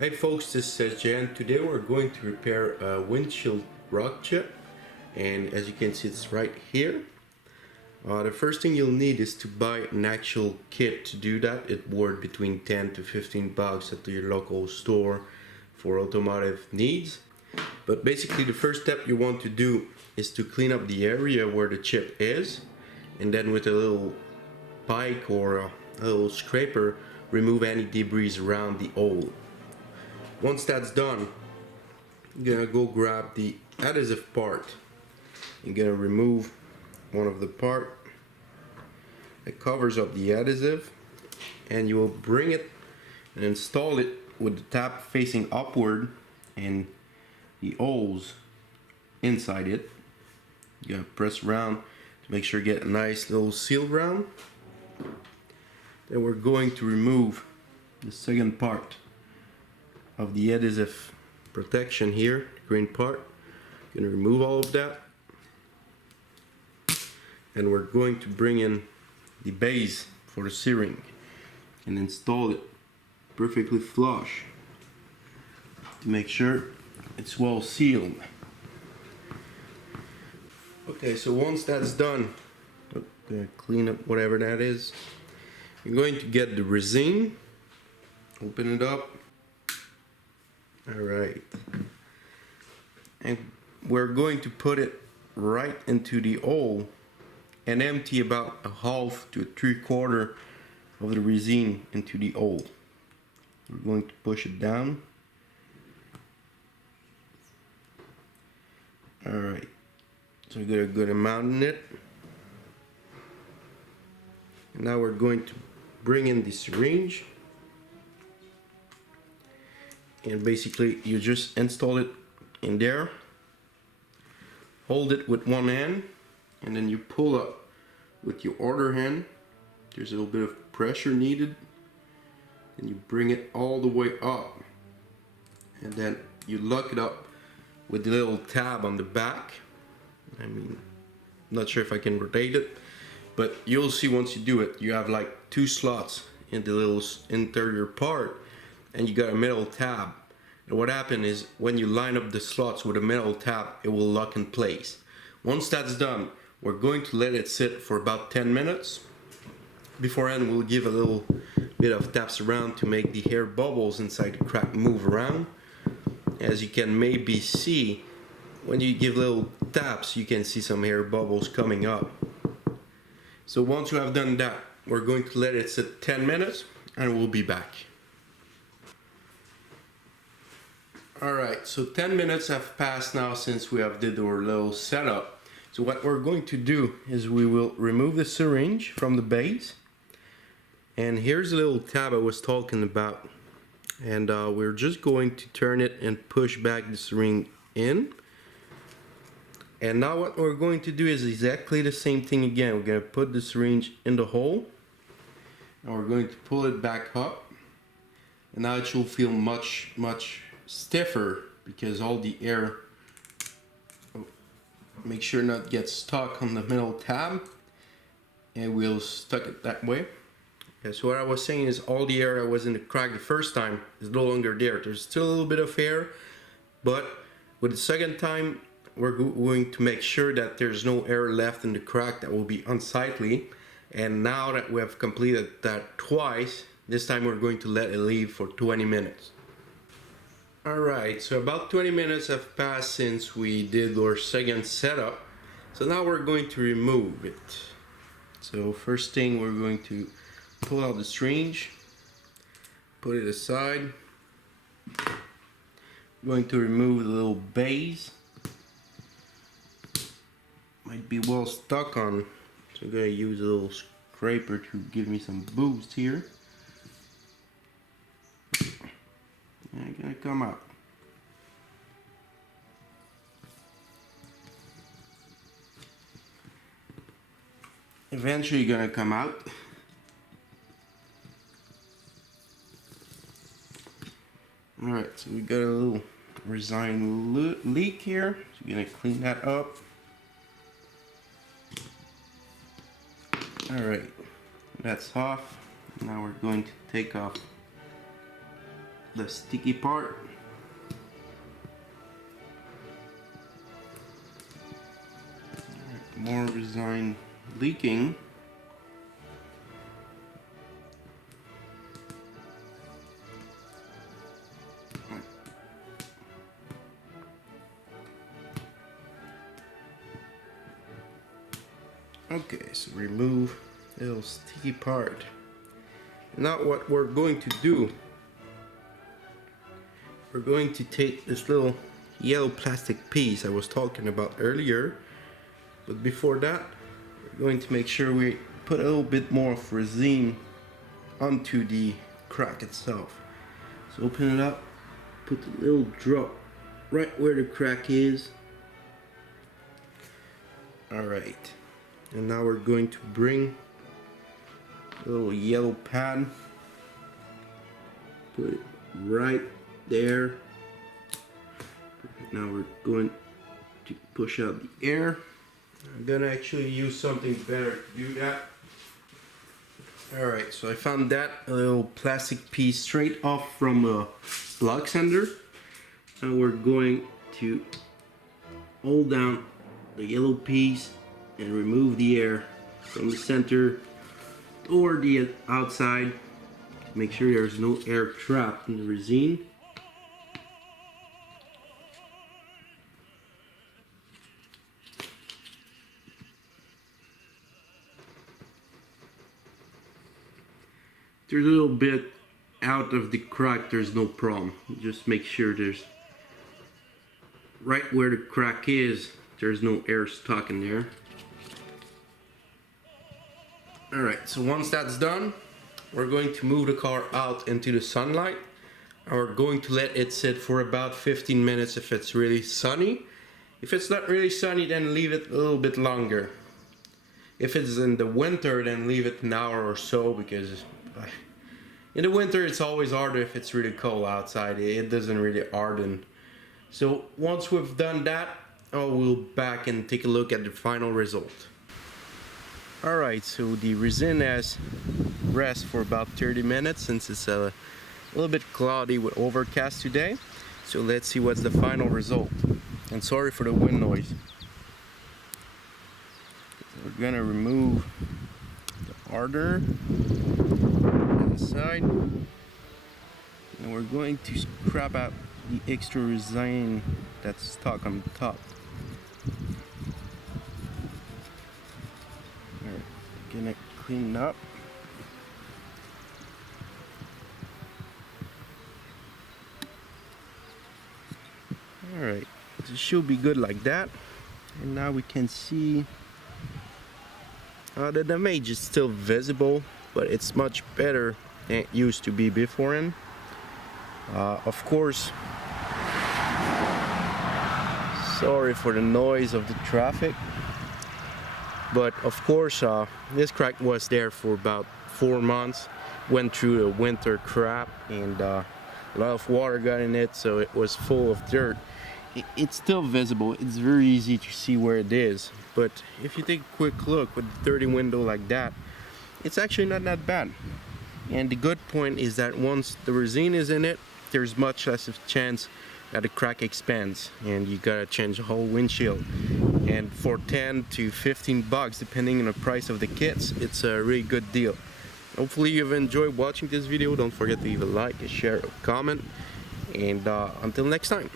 Hey folks, this is Jan. Today we're going to repair a windshield rock chip, and as you can see it's right here. The first thing you'll need is to buy an actual kit to do that. It's worth between 10 to 15 bucks at your local store for automotive needs. But basically the first step you want to do is to clean up the area where the chip is, and then with a little pike or a little scraper remove any debris around the hole. Once that's done, you're gonna go grab the adhesive part. You're gonna remove one of the part that covers up the adhesive, and you will bring it and install it with the tab facing upward and the holes inside it. You're gonna press around to make sure you get a nice little seal around. Then we're going to remove the second part of the adhesive protection here, the green part. Going to remove all of that, and we're going to bring in the base for the C-ring and install it perfectly flush to make sure it's well sealed. Okay, so once that's done, I'm gonna clean up whatever that is. You're going to get the resin, open it up. Alright, and we're going to put it right into the hole and empty about a half to 3/4 of the resin into the hole. We're going to push it down. Alright, so we got a good amount in it. And now we're going to bring in the syringe. And basically you just install it in there, hold it with one hand, and then you pull up with your other hand. There's a little bit of pressure needed, and you bring it all the way up, and then you lock it up with the little tab on the back. I'm not sure if I can rotate it, but you'll see once you do it. You have like 2 slots in the little interior part, and you got a metal tab. And what happens is when you line up the slots with a metal tab, it will lock in place. Once that's done, we're going to let it sit for about 10 minutes. Beforehand, we'll give a little bit of taps around to make the air bubbles inside the crack move around. As you can maybe see, when you give little taps, you can see some air bubbles coming up. So once you have done that, we're going to let it sit 10 minutes and we'll be back. Alright, so 10 minutes have passed now since we have did our little setup. So what we're going to do is we will remove the syringe from the base. And here's the little tab I was talking about. And we're just going to turn it and push back the syringe in. And now what we're going to do is exactly the same thing again. We're going to put the syringe in the hole. And we're going to pull it back up. And now it should feel much stiffer because all the air, make sure not get stuck on the metal tab, and we'll stuck it that way. Okay, so what I was saying is all the air that was in the crack the first time is no longer there. There's still a little bit of air, but with the second time we're going to make sure that there's no air left in the crack that will be unsightly. And now that we have completed that twice, this time we're going to let it leave for 20 minutes. Alright, so about 20 minutes have passed since we did our second setup. So now we're going to remove it. So first thing, we're going to pull out the syringe, put it aside. We're going to remove the little base. Might be well stuck on, so I'm going to use a little scraper to give me some boost here. And it's gonna come out. Eventually gonna come out. Alright, so we got a little resin leak here. So we're gonna clean that up. Alright, that's off. Now we're going to take off the sticky part. More resin leaking. Okay, so remove the little sticky part. Now what we're going to do, we're going to take this little yellow plastic piece I was talking about earlier, but before that we're going to make sure we put a little bit more of resin onto the crack itself. So open it up, put the little drop right where the crack is. Alright, and now we're going to bring a little yellow pad, put it right there. Now we're going to push out the air. I'm gonna actually use something better to do that. Alright, so I found that a little plastic piece straight off from a block sander. Now we're going to hold down the yellow piece and remove the air from the center or the outside. Make sure there's no air trapped in the resin. There's a little bit out of the crack, there's no problem. Just make sure there's right where the crack is, there's no air stuck in there. Alright, so once that's done, we're going to move the car out into the sunlight. And we're going to let it sit for about 15 minutes if it's really sunny. If it's not really sunny, then leave it a little bit longer. If it's in the winter, then leave it an hour or so, because in the winter it's always harder if it's really cold outside. It doesn't really harden. So once we've done that, we'll back and take a look at the final result. Alright, so the resin has rest for about 30 minutes since it's a little bit cloudy with overcast today. So let's see what's the final result. And sorry for the wind noise. We're gonna remove the hardener on the side, and we're going to scrap out the extra resin that's stuck on the top. Alright, gonna clean it up. Alright, it should be good like that. And now we can see the damage is still visible, but it's much better than it used to be beforehand. Of course, sorry for the noise of the traffic, but of course this crack was there for about 4 months, went through the winter crap, and a lot of water got in it, so it was full of dirt. It's still visible, it's very easy to see where it is, but if you take a quick look with the dirty window like that, it's actually not that bad. And the good point is that once the resin is in it, there's much less of chance that the crack expands, and you gotta change the whole windshield. And for 10 to 15 bucks, depending on the price of the kits, it's a really good deal. Hopefully you've enjoyed watching this video. Don't forget to leave a like, a share, a comment, and until next time.